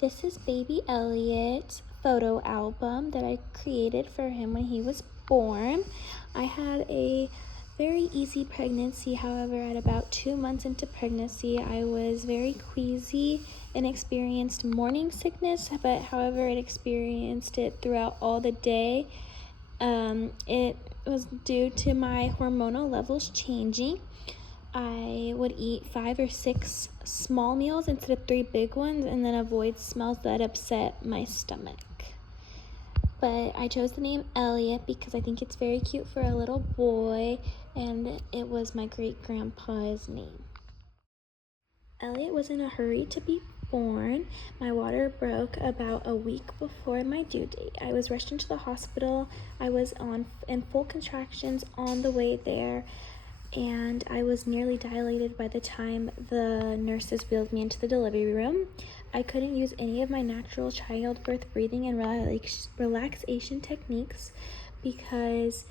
This is baby Elliot's photo album that I created for him when he was born. I had a very easy pregnancy. However, at about 2 months into pregnancy, I was very queasy and experienced morning sickness, but however, it experienced it throughout all the day. It was due to my hormonal levels changing. I would eat 5 or 6 small meals instead of 3 big ones, and then avoid smells that upset my stomach. But I chose the name Elliot because I think it's very cute for a little boy, and it was my great grandpa's name. Elliot was in a hurry to be born. My water broke about a week before my due date. I was rushed into the hospital. I was in full contractions on the way there, and I was nearly dilated by the time the nurses wheeled me into the delivery room. I couldn't use any of my natural childbirth breathing and relaxation techniques because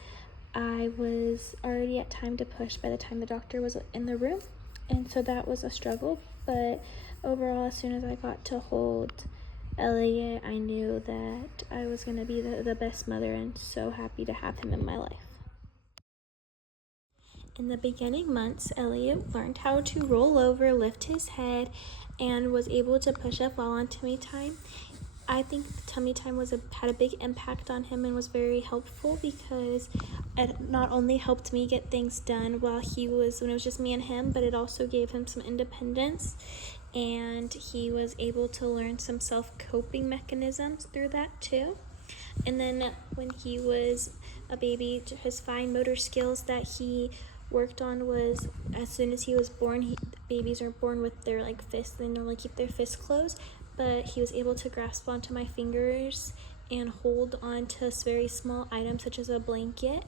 I was already at time to push by the time the doctor was in the room, and so that was a struggle. But overall, as soon as I got to hold Elliot, I knew that I was going to be the best mother, and so happy to have him in my life. In the beginning months, Elliot learned how to roll over, lift his head, and was able to push up while on tummy time. I think tummy time had a big impact on him and was very helpful because it not only helped me get things done when it was just me and him, but it also gave him some independence, and he was able to learn some self-coping mechanisms through that too. And then when he was a baby, his fine motor skills that he worked on was, as soon as he was born, babies are born with their fists. They normally keep their fists closed, but he was able to grasp onto my fingers and hold on to very small items such as a blanket.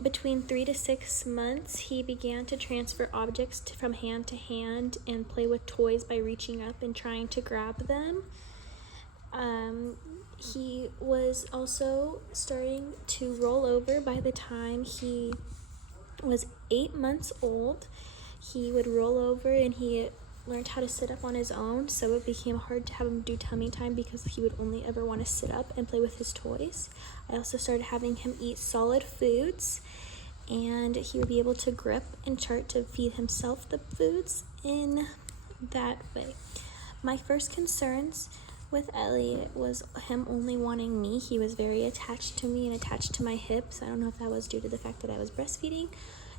Between 3 to 6 months, he began to transfer objects from hand to hand and play with toys by reaching up and trying to grab them. He was also starting to roll over by the time he was 8 months old. He would roll over and he learned how to sit up on his own, so it became hard to have him do tummy time because he would only ever want to sit up and play with his toys. I also started having him eat solid foods, and he would be able to grip and chart to feed himself the foods in that way. My first concerns with Elliot was him only wanting me. He was very attached to me and attached to my hips. I don't know if that was due to the fact that I was breastfeeding,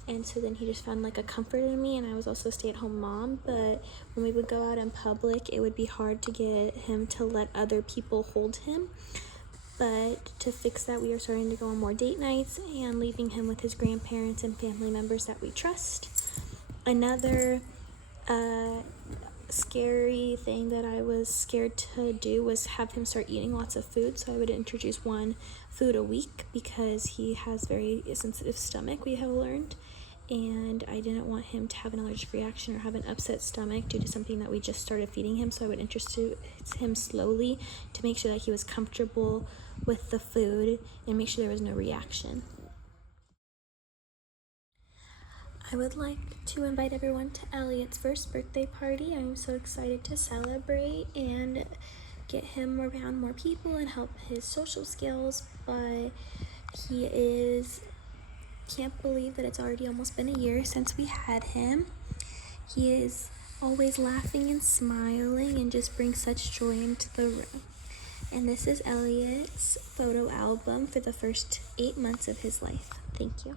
and so then he just found a comfort in me, and I was also a stay-at-home mom. But when we would go out in public, it would be hard to get him to let other people hold him. But to fix that, we are starting to go on more date nights and leaving him with his grandparents and family members that we trust. Another scary thing that I was scared to do was have him start eating lots of food, so I would introduce 1 food a week because he has very sensitive stomach, we have learned, and I didn't want him to have an allergic reaction or have an upset stomach due to something that we just started feeding him. So I would introduce him slowly to make sure that he was comfortable with the food and make sure there was no reaction. I would like to invite everyone to Elliot's first birthday party. I'm so excited to celebrate and get him around more people and help his social skills, but can't believe that it's already almost been a year since we had him. He is always laughing and smiling and just brings such joy into the room. And this is Elliot's photo album for the first 8 months of his life. Thank you.